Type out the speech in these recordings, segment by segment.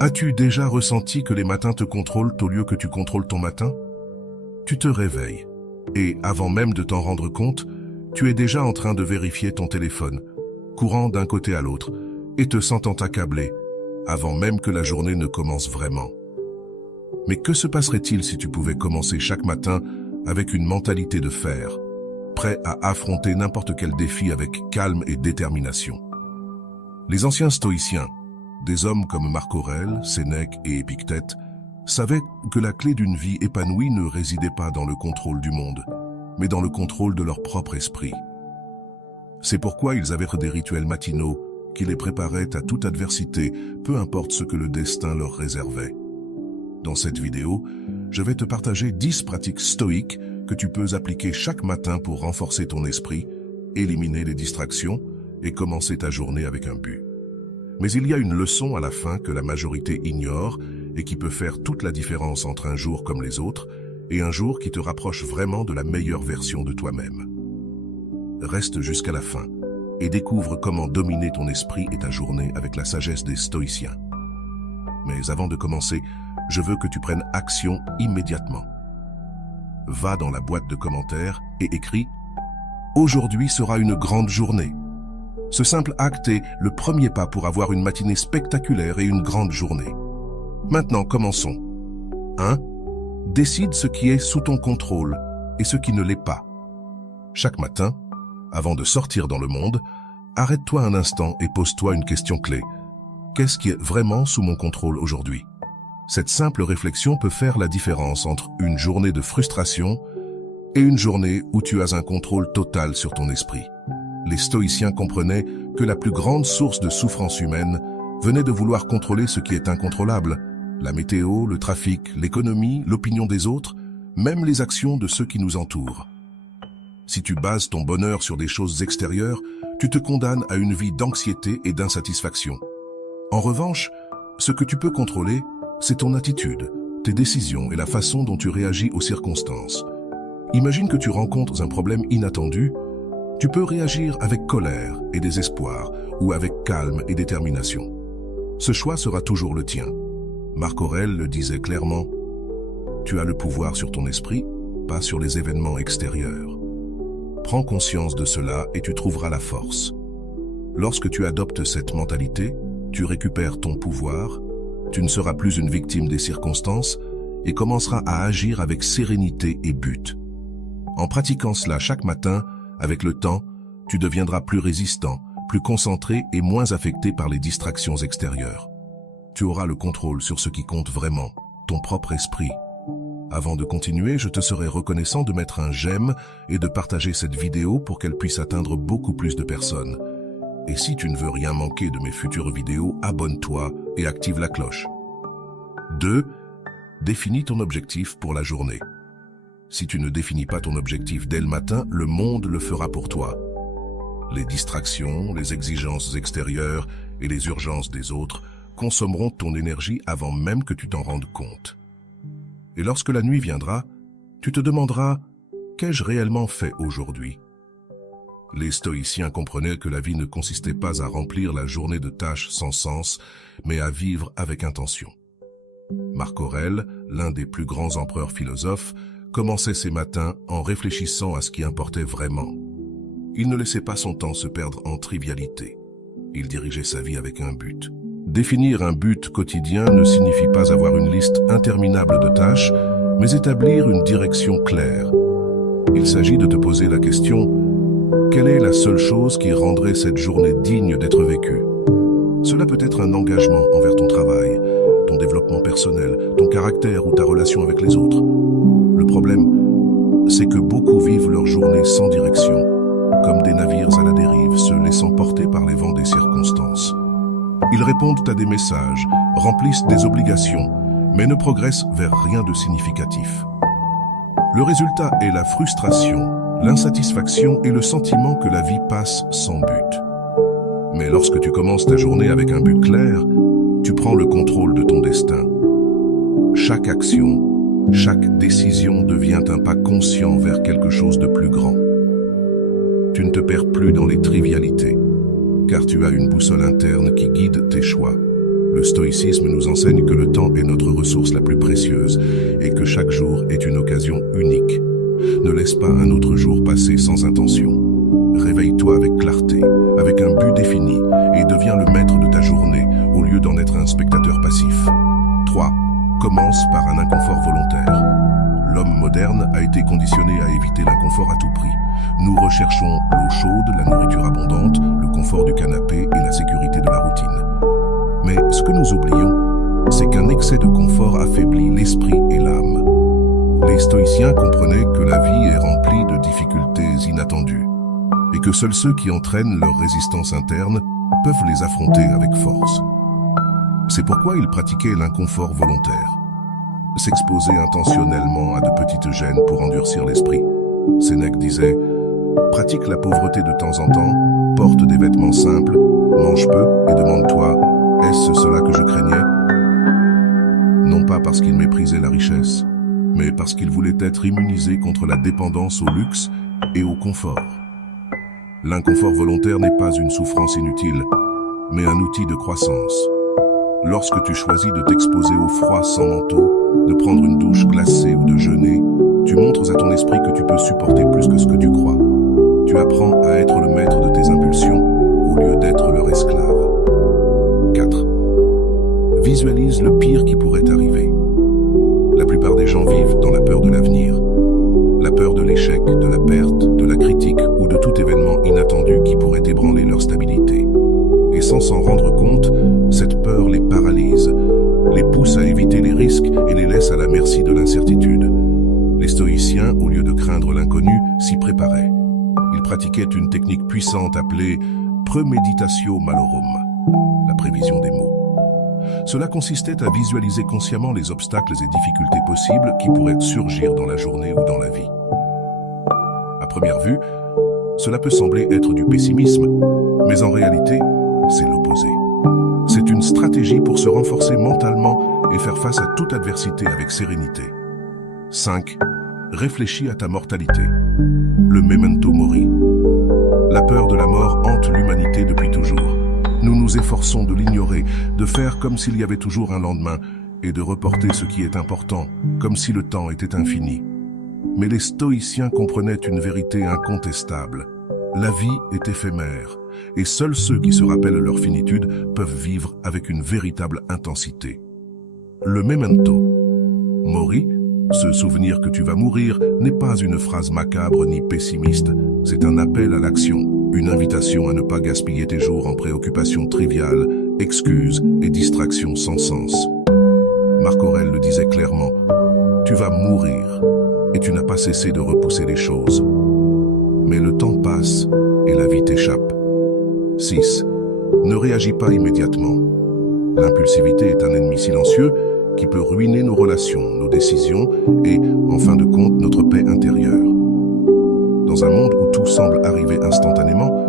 As-tu déjà ressenti que les matins te contrôlent au lieu que tu contrôles ton matin? Tu te réveilles, et avant même de t'en rendre compte, tu es déjà en train de vérifier ton téléphone, courant d'un côté à l'autre, et te sentant accablé, avant même que la journée ne commence vraiment. Mais que se passerait-il si tu pouvais commencer chaque matin avec une mentalité de fer, prêt à affronter n'importe quel défi avec calme et détermination? Les anciens stoïciens, des hommes comme Marc Aurèle, Sénèque et Épictète, savaient que la clé d'une vie épanouie ne résidait pas dans le contrôle du monde, mais dans le contrôle de leur propre esprit. C'est pourquoi ils avaient des rituels matinaux qui les préparaient à toute adversité, peu importe ce que le destin leur réservait. Dans cette vidéo, je vais te partager 10 pratiques stoïques que tu peux appliquer chaque matin pour renforcer ton esprit, éliminer les distractions et commencer ta journée avec un but. Mais il y a une leçon à la fin que la majorité ignore et qui peut faire toute la différence entre un jour comme les autres et un jour qui te rapproche vraiment de la meilleure version de toi-même. Reste jusqu'à la fin et découvre comment dominer ton esprit et ta journée avec la sagesse des stoïciens. Mais avant de commencer, je veux que tu prennes action immédiatement. Va dans la boîte de commentaires et écris « Aujourd'hui sera une grande journée ». Ce simple acte est le premier pas pour avoir une matinée spectaculaire et une grande journée. Maintenant, commençons. 1. Décide ce qui est sous ton contrôle et ce qui ne l'est pas. Chaque matin, avant de sortir dans le monde, arrête-toi un instant et pose-toi une question clé. Qu'est-ce qui est vraiment sous mon contrôle aujourd'hui? Cette simple réflexion peut faire la différence entre une journée de frustration et une journée où tu as un contrôle total sur ton esprit. Les stoïciens comprenaient que la plus grande source de souffrance humaine venait de vouloir contrôler ce qui est incontrôlable, la météo, le trafic, l'économie, l'opinion des autres, même les actions de ceux qui nous entourent. Si tu bases ton bonheur sur des choses extérieures, tu te condamnes à une vie d'anxiété et d'insatisfaction. En revanche, ce que tu peux contrôler, c'est ton attitude, tes décisions et la façon dont tu réagis aux circonstances. Imagine que tu rencontres un problème inattendu. Tu peux réagir avec colère et désespoir ou avec calme et détermination. Ce choix sera toujours le tien. Marc Aurèle le disait clairement, « Tu as le pouvoir sur ton esprit, pas sur les événements extérieurs. » Prends conscience de cela et tu trouveras la force. Lorsque tu adoptes cette mentalité, tu récupères ton pouvoir, tu ne seras plus une victime des circonstances et commenceras à agir avec sérénité et but. En pratiquant cela chaque matin, avec le temps, tu deviendras plus résistant, plus concentré et moins affecté par les distractions extérieures. Tu auras le contrôle sur ce qui compte vraiment, ton propre esprit. Avant de continuer, je te serai reconnaissant de mettre un j'aime et de partager cette vidéo pour qu'elle puisse atteindre beaucoup plus de personnes. Et si tu ne veux rien manquer de mes futures vidéos, abonne-toi et active la cloche. 2. Définis ton objectif pour la journée. Si tu ne définis pas ton objectif dès le matin, le monde le fera pour toi. Les distractions, les exigences extérieures et les urgences des autres consommeront ton énergie avant même que tu t'en rendes compte. Et lorsque la nuit viendra, tu te demanderas « Qu'ai-je réellement fait aujourd'hui ?» Les stoïciens comprenaient que la vie ne consistait pas à remplir la journée de tâches sans sens, mais à vivre avec intention. Marc Aurèle, l'un des plus grands empereurs philosophes, commençait ses matins en réfléchissant à ce qui importait vraiment. Il ne laissait pas son temps se perdre en trivialité. Il dirigeait sa vie avec un but. Définir un but quotidien ne signifie pas avoir une liste interminable de tâches, mais établir une direction claire. Il s'agit de te poser la question « Quelle est la seule chose qui rendrait cette journée digne d'être vécue ?» Cela peut être un engagement envers ton travail, ton développement personnel, ton caractère ou ta relation avec les autres. Le problème, c'est que beaucoup vivent leur journée sans direction, comme des navires à la dérive, se laissant porter par les vents des circonstances. Ils répondent à des messages, remplissent des obligations, mais ne progressent vers rien de significatif. Le résultat est la frustration, l'insatisfaction et le sentiment que la vie passe sans but. Mais lorsque tu commences ta journée avec un but clair, tu prends le contrôle de ton destin. Chaque action, chaque décision devient un pas conscient vers quelque chose de plus grand. Tu ne te perds plus dans les trivialités, car tu as une boussole interne qui guide tes choix. Le stoïcisme nous enseigne que le temps est notre ressource la plus précieuse et que chaque jour est une occasion unique. Ne laisse pas un autre jour passer sans intention. Réveille-toi avec clarté, avec un but défini et deviens le maître de ta journée au lieu d'en être un spectateur passif. 3. Commence par un inconfort volontaire. L'homme moderne a été conditionné à éviter l'inconfort à tout prix. Nous recherchons l'eau chaude, la nourriture abondante, le confort du canapé et la sécurité de la routine. Mais ce que nous oublions, c'est qu'un excès de confort affaiblit l'esprit et l'âme. Les stoïciens comprenaient que la vie est remplie de difficultés inattendues et que seuls ceux qui entraînent leur résistance interne peuvent les affronter avec force. C'est pourquoi ils pratiquaient l'inconfort volontaire. S'exposer intentionnellement à de petites gênes pour endurcir l'esprit. Sénèque disait « Pratique la pauvreté de temps en temps, porte des vêtements simples, mange peu et demande-toi « Est-ce cela que je craignais ?» Non pas parce qu'il méprisait la richesse, mais parce qu'il voulait être immunisé contre la dépendance au luxe et au confort. L'inconfort volontaire n'est pas une souffrance inutile, mais un outil de croissance. Lorsque tu choisis de t'exposer au froid sans manteau, de prendre une douche glacée ou de jeûner, tu montres à ton esprit que tu peux supporter plus que ce que tu crois. Tu apprends à être le maître de tes impulsions au lieu d'être leur esclave. 4. Visualise le pire qui pourrait arriver. La plupart des gens vivent dans la peur de l'avenir. La peur de l'échec, de la perte, de la critique ou de tout événement inattendu qui pourrait ébranler leur stabilité. Et sans s'en rendre compte, cette peur les paralyse, les pousse à éviter les risques et les laisse à la merci de l'incertitude. Les stoïciens, au lieu de craindre l'inconnu, s'y préparaient. Ils pratiquaient une technique puissante appelée premeditatio malorum, la prévision des maux. Cela consistait à visualiser consciemment les obstacles et difficultés possibles qui pourraient surgir dans la journée ou dans la vie. À première vue, cela peut sembler être du pessimisme, mais en réalité, c'est l'opposé. C'est une stratégie pour se renforcer mentalement et faire face à toute adversité avec sérénité. 5. Réfléchis à ta mortalité. Le memento mori. La peur de la mort hante l'humanité depuis toujours. Nous nous efforçons de l'ignorer, de faire comme s'il y avait toujours un lendemain et de reporter ce qui est important, comme si le temps était infini. Mais les stoïciens comprenaient une vérité incontestable. La vie est éphémère, et seuls ceux qui se rappellent leur finitude peuvent vivre avec une véritable intensité. Le memento mori, se souvenir que tu vas mourir, n'est pas une phrase macabre ni pessimiste, c'est un appel à l'action, une invitation à ne pas gaspiller tes jours en préoccupations triviales, excuses et distractions sans sens. Marc Aurèle le disait clairement, tu vas mourir, et tu n'as pas cessé de repousser les choses. Mais le temps passe et la vie t'échappe. 6. Ne réagis pas immédiatement. L'impulsivité est un ennemi silencieux qui peut ruiner nos relations, nos décisions et, en fin de compte, notre paix intérieure. Dans un monde où tout semble arriver instantanément,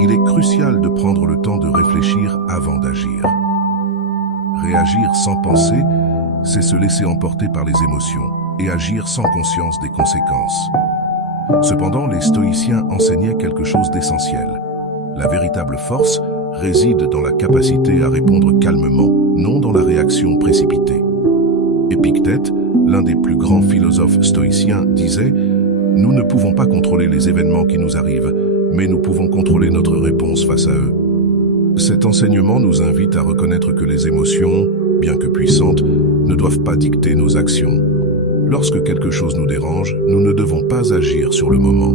il est crucial de prendre le temps de réfléchir avant d'agir. Réagir sans penser, c'est se laisser emporter par les émotions et agir sans conscience des conséquences. Cependant, les stoïciens enseignaient quelque chose d'essentiel. La véritable force réside dans la capacité à répondre calmement, non dans la réaction précipitée. Épictète, l'un des plus grands philosophes stoïciens, disait « Nous ne pouvons pas contrôler les événements qui nous arrivent, mais nous pouvons contrôler notre réponse face à eux. » Cet enseignement nous invite à reconnaître que les émotions, bien que puissantes, ne doivent pas dicter nos actions. Lorsque quelque chose nous dérange, nous ne devons pas agir sur le moment.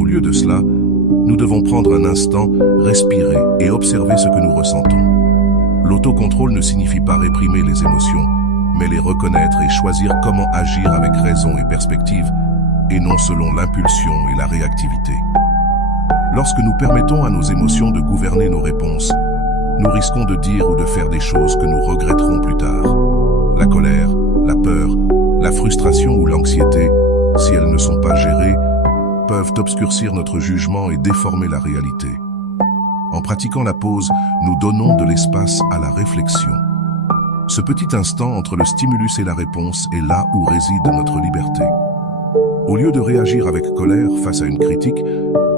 Au lieu de cela, nous devons prendre un instant, respirer et observer ce que nous ressentons. L'autocontrôle ne signifie pas réprimer les émotions, mais les reconnaître et choisir comment agir avec raison et perspective, et non selon l'impulsion et la réactivité. Lorsque nous permettons à nos émotions de gouverner nos réponses, nous risquons de dire ou de faire des choses que nous regretterons plus tard. La colère, la peur, la frustration ou l'anxiété, si elles ne sont pas gérées, peuvent obscurcir notre jugement et déformer la réalité. En pratiquant la pause, nous donnons de l'espace à la réflexion. Ce petit instant entre le stimulus et la réponse est là où réside notre liberté. Au lieu de réagir avec colère face à une critique,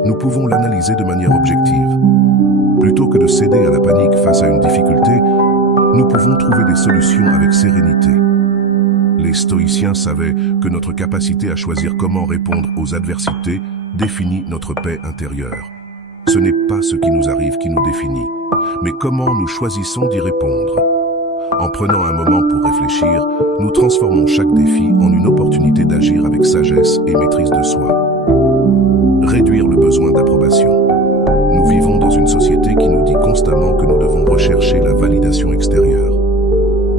nous pouvons l'analyser de manière objective. Plutôt que de céder à la panique face à une difficulté, nous pouvons trouver des solutions avec sérénité. Les stoïciens savaient que notre capacité à choisir comment répondre aux adversités définit notre paix intérieure. Ce n'est pas ce qui nous arrive qui nous définit, mais comment nous choisissons d'y répondre. En prenant un moment pour réfléchir, nous transformons chaque défi en une opportunité d'agir avec sagesse et maîtrise de soi. Réduire le besoin d'approbation. Nous vivons dans une société qui nous dit constamment que nous devons rechercher la validation extérieure.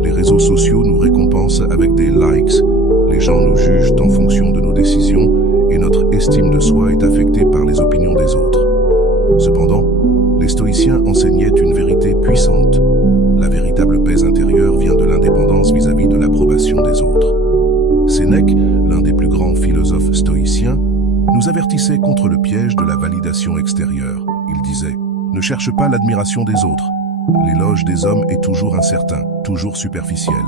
Les réseaux sociaux nous récompensent avec des likes, les gens nous jugent en fonction de nos décisions et notre estime de soi est affectée par les opinions des autres. Cependant, les stoïciens enseignaient une vérité puissante. La véritable paix intérieure vient de l'indépendance vis-à-vis de l'approbation des autres. Sénèque, l'un des plus grands philosophes stoïciens, nous avertissait contre le piège de la validation extérieure. Il disait « Ne cherche pas l'admiration des autres. L'éloge des hommes est toujours incertain, toujours superficiel. »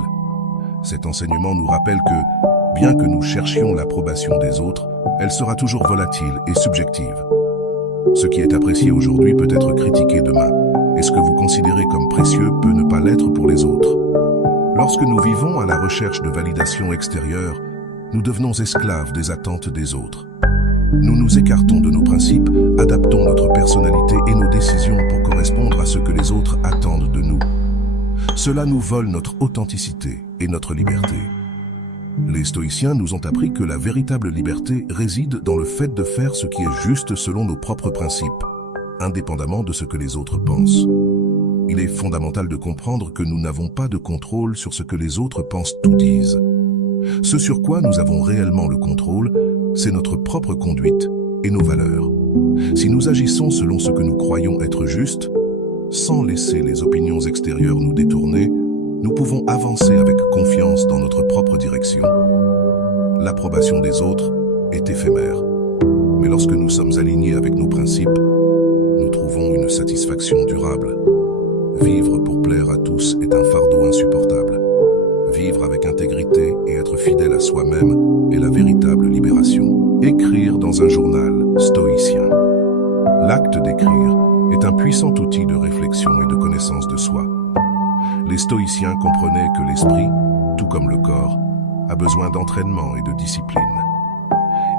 Cet enseignement nous rappelle que, bien que nous cherchions l'approbation des autres, elle sera toujours volatile et subjective. Ce qui est apprécié aujourd'hui peut être critiqué demain, et ce que vous considérez comme précieux peut ne pas l'être pour les autres. Lorsque nous vivons à la recherche de validation extérieure, nous devenons esclaves des attentes des autres. Nous nous écartons de nos principes, adaptons notre personnalité et nos décisions pour correspondre à ce que les autres attendent de nous. Cela nous vole notre authenticité et notre liberté. Les stoïciens nous ont appris que la véritable liberté réside dans le fait de faire ce qui est juste selon nos propres principes, indépendamment de ce que les autres pensent. Il est fondamental de comprendre que nous n'avons pas de contrôle sur ce que les autres pensent ou disent. Ce sur quoi nous avons réellement le contrôle, c'est notre propre conduite et nos valeurs. Si nous agissons selon ce que nous croyons être juste, sans laisser les opinions extérieures nous détourner, nous pouvons avancer avec confiance dans notre propre direction. L'approbation des autres est éphémère, mais lorsque nous sommes alignés avec nos principes, nous trouvons une satisfaction durable. Vivre pour plaire à tous est un fardeau insupportable. Vivre avec intégrité et être fidèle à soi-même est la véritable libération. Écrire dans un journal stoïcien. L'acte d'écrire est un puissant outil de réflexion et de connaissance de soi. Les stoïciens comprenaient que l'esprit, tout comme le corps, a besoin d'entraînement et de discipline.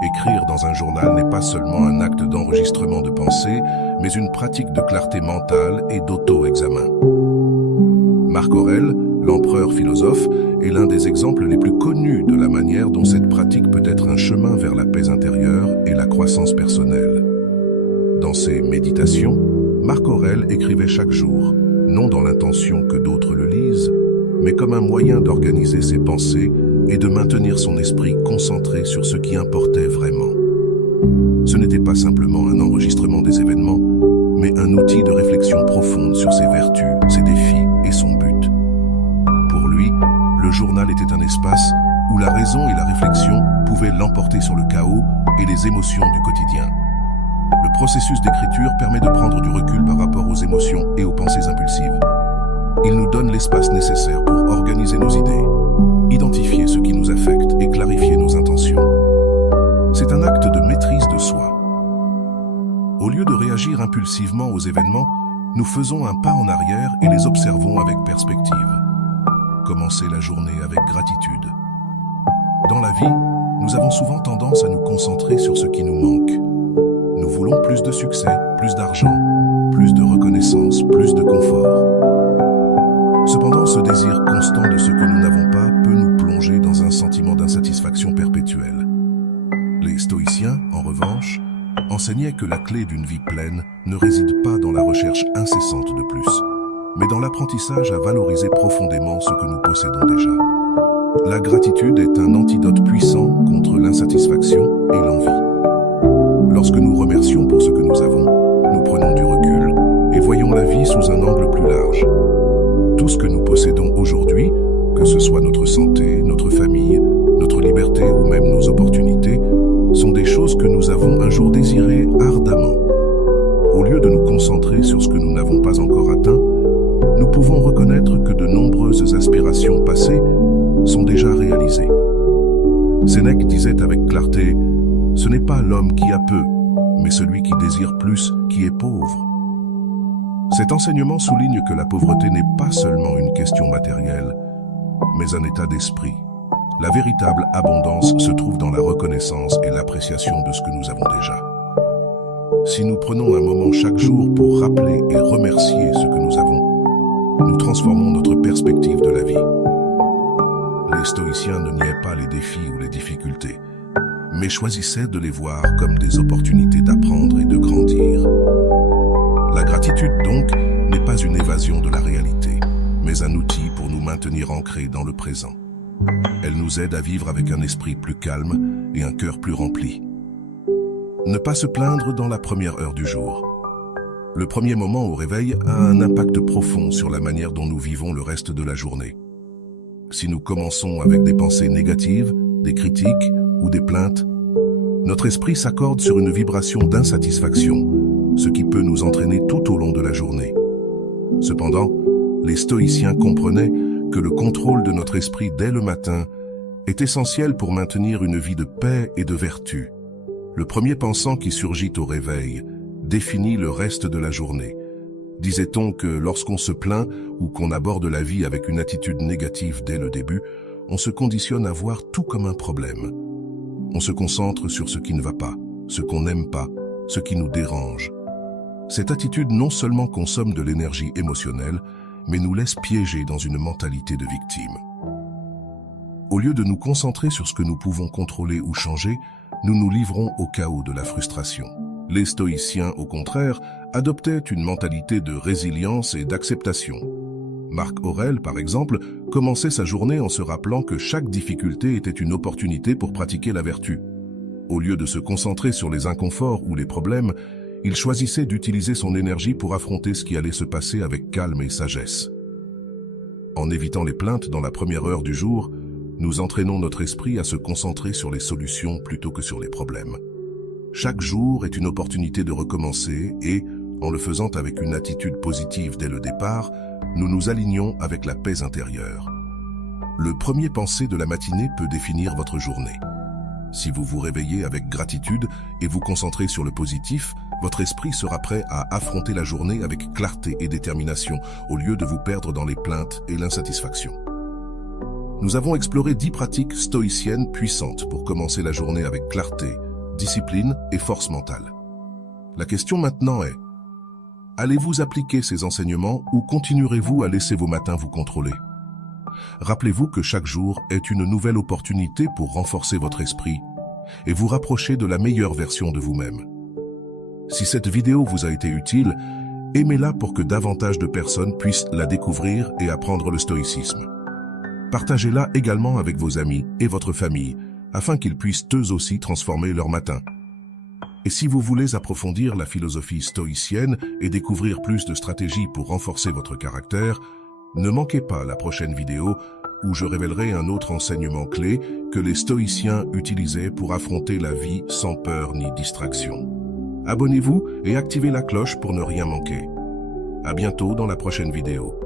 Écrire dans un journal n'est pas seulement un acte d'enregistrement de pensée, mais une pratique de clarté mentale et d'auto-examen. Marc Aurèle, l'empereur philosophe, est l'un des exemples les plus connus de la manière dont cette pratique peut être un chemin vers la paix intérieure et la croissance personnelle. Dans ses méditations, Marc Aurèle écrivait chaque jour, non dans l'intention que d'autres le lisent, mais comme un moyen d'organiser ses pensées et de maintenir son esprit concentré sur ce qui importait vraiment. Ce n'était pas simplement un enregistrement des événements, mais un outil de réflexion profonde sur ses vertus, ses défis et son but. Pour lui, le journal était un espace où la raison et la réflexion pouvaient l'emporter sur le chaos et les émotions du quotidien. Le processus d'écriture permet de prendre du recul par rapport aux émotions et aux pensées impulsives. Il nous donne l'espace nécessaire pour organiser nos idées, identifier ce qui nous affecte et clarifier nos intentions. C'est un acte de maîtrise de soi. Au lieu de réagir impulsivement aux événements, nous faisons un pas en arrière et les observons avec perspective. Commencer la journée avec gratitude. Dans la vie, nous avons souvent tendance à nous concentrer sur ce qui nous manque. Nous voulons plus de succès, plus d'argent, plus de reconnaissance, plus de confort. Cependant, ce désir constant de ce que nous n'avons pas peut nous plonger dans un sentiment d'insatisfaction perpétuelle. Les stoïciens, en revanche, enseignaient que la clé d'une vie pleine ne réside pas dans la recherche incessante de plus, mais dans l'apprentissage à valoriser profondément ce que nous possédons déjà. La gratitude est un antidote puissant contre l'insatisfaction et l'envie. Lorsque nous remercions pour ce que nous avons, nous prenons du recul et voyons la vie sous un angle plus large. Tout ce que nous possédons aujourd'hui, que ce soit notre santé, notre famille, notre liberté ou même nos opportunités, sont des choses que nous avons un jour désirées ardemment. Au lieu de nous concentrer sur ce que nous n'avons pas encore atteint, nous pouvons reconnaître que de nombreuses aspirations passées sont déjà réalisées. Sénèque disait avec clarté « Ce n'est pas l'homme qui a peu, mais celui qui désire plus qui est pauvre ». Cet enseignement souligne que la pauvreté n'est pas seulement une question matérielle, mais un état d'esprit. La véritable abondance se trouve dans la reconnaissance et l'appréciation de ce que nous avons déjà. Si nous prenons un moment chaque jour pour rappeler et remercier ce que nous avons, nous transformons notre perspective de la vie. Les stoïciens ne niaient pas les défis ou les difficultés, mais choisissaient de les voir comme des opportunités d'apprendre et de grandir. La gratitude, donc, n'est pas une évasion de la réalité, mais un outil pour nous maintenir ancrés dans le présent. Elle nous aide à vivre avec un esprit plus calme et un cœur plus rempli. Ne pas se plaindre dans la première heure du jour. Le premier moment au réveil a un impact profond sur la manière dont nous vivons le reste de la journée. Si nous commençons avec des pensées négatives, des critiques ou des plaintes, notre esprit s'accorde sur une vibration d'insatisfaction, ce qui peut nous entraîner tout au long de la journée. Cependant, les stoïciens comprenaient que le contrôle de notre esprit dès le matin est essentiel pour maintenir une vie de paix et de vertu. Le premier pensant qui surgit au réveil définit le reste de la journée. Disait-on que lorsqu'on se plaint ou qu'on aborde la vie avec une attitude négative dès le début, on se conditionne à voir tout comme un problème. On se concentre sur ce qui ne va pas, ce qu'on n'aime pas, ce qui nous dérange. Cette attitude non seulement consomme de l'énergie émotionnelle, mais nous laisse piéger dans une mentalité de victime. Au lieu de nous concentrer sur ce que nous pouvons contrôler ou changer, nous nous livrons au chaos de la frustration. Les stoïciens, au contraire, adoptaient une mentalité de résilience et d'acceptation. Marc Aurèle, par exemple, commençait sa journée en se rappelant que chaque difficulté était une opportunité pour pratiquer la vertu. Au lieu de se concentrer sur les inconforts ou les problèmes, il choisissait d'utiliser son énergie pour affronter ce qui allait se passer avec calme et sagesse. En évitant les plaintes dans la première heure du jour, nous entraînons notre esprit à se concentrer sur les solutions plutôt que sur les problèmes. Chaque jour est une opportunité de recommencer et, en le faisant avec une attitude positive dès le départ, nous nous alignons avec la paix intérieure. Le premier pensée de la matinée peut définir votre journée. Si vous vous réveillez avec gratitude et vous concentrez sur le positif, votre esprit sera prêt à affronter la journée avec clarté et détermination, au lieu de vous perdre dans les plaintes et l'insatisfaction. Nous avons exploré 10 pratiques stoïciennes puissantes pour commencer la journée avec clarté, discipline et force mentale. La question maintenant est, allez-vous appliquer ces enseignements ou continuerez-vous à laisser vos matins vous contrôler? Rappelez-vous que chaque jour est une nouvelle opportunité pour renforcer votre esprit et vous rapprocher de la meilleure version de vous-même. Si cette vidéo vous a été utile, aimez-la pour que davantage de personnes puissent la découvrir et apprendre le stoïcisme. Partagez-la également avec vos amis et votre famille, afin qu'ils puissent eux aussi transformer leur matin. Et si vous voulez approfondir la philosophie stoïcienne et découvrir plus de stratégies pour renforcer votre caractère, ne manquez pas la prochaine vidéo où je révélerai un autre enseignement clé que les stoïciens utilisaient pour affronter la vie sans peur ni distraction. Abonnez-vous et activez la cloche pour ne rien manquer. À bientôt dans la prochaine vidéo.